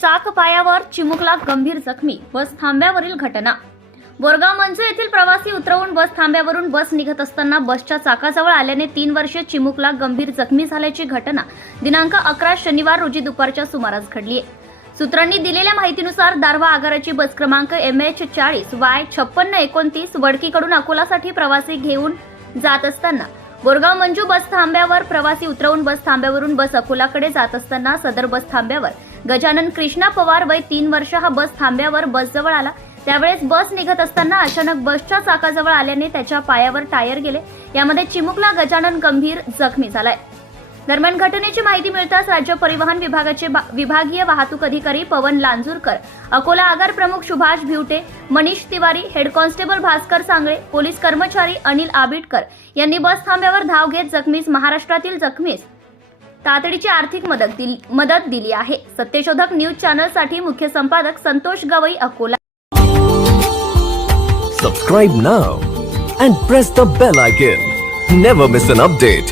चाक पायावर, चिमुकला गंभीर जखमी, बस थांब्यावरील घटना। बोरगाव मंचू येथील प्रवासी उतरवून बस थांब्यावरून बस निघत असताना बसच्या चाकाजवळ आल्याने 3 वर्षीय चिमुकला गंभीर जखमी झाल्याची घटना दिनांक 11 शनिवार रोजी दुपारच्या सुमारास घडली आहे। सूत्रांनी दिलेल्या माहितीनुसार दारव्हा आगाराची बस क्रमांक MH40Y5629 वडकीकडून अकोलासाठी प्रवासी घेऊन जात असताना बोरगाव मंजू बस थांब्यावर प्रवासी उतरवून बस थांब्यावरून बस अकोलाकडे जात असताना सदर बस थांब्यावर गजानन कृष्णा पवार वय 3 वर्ष हा बस थांब्यावर बसजवळ आला। त्यावेळेस बस निघत असताना अचानक बसच्या चाकाजवळ आल्याने त्याच्या पायावर टायर गेले। यामध्ये चिमुकला गजानन गंभीर जखमी झालाय। दरम्यान घटनेची माहिती मिळताच राज्य परिवहन विभागाचे विभागीय वाहतूक अधिकारी पवन लांजूरकर, अकोला आगार प्रमुख Subhash Bhivate, Manish Tiwari, head constable Bhaskar Sangle, police कर्मचारी अनिल आबिटकर यांनी बस थांब्यावर धाव घेत जखमीस महाराष्ट्रातील जखमीस तातडीची आर्थिक मदत दिली आहे। सत्यशोधक न्यूज चॅनलसाठी मुख्य संपादक Santosh Gavai, Akola. Subscribe now and press the bell icon. Never miss an update.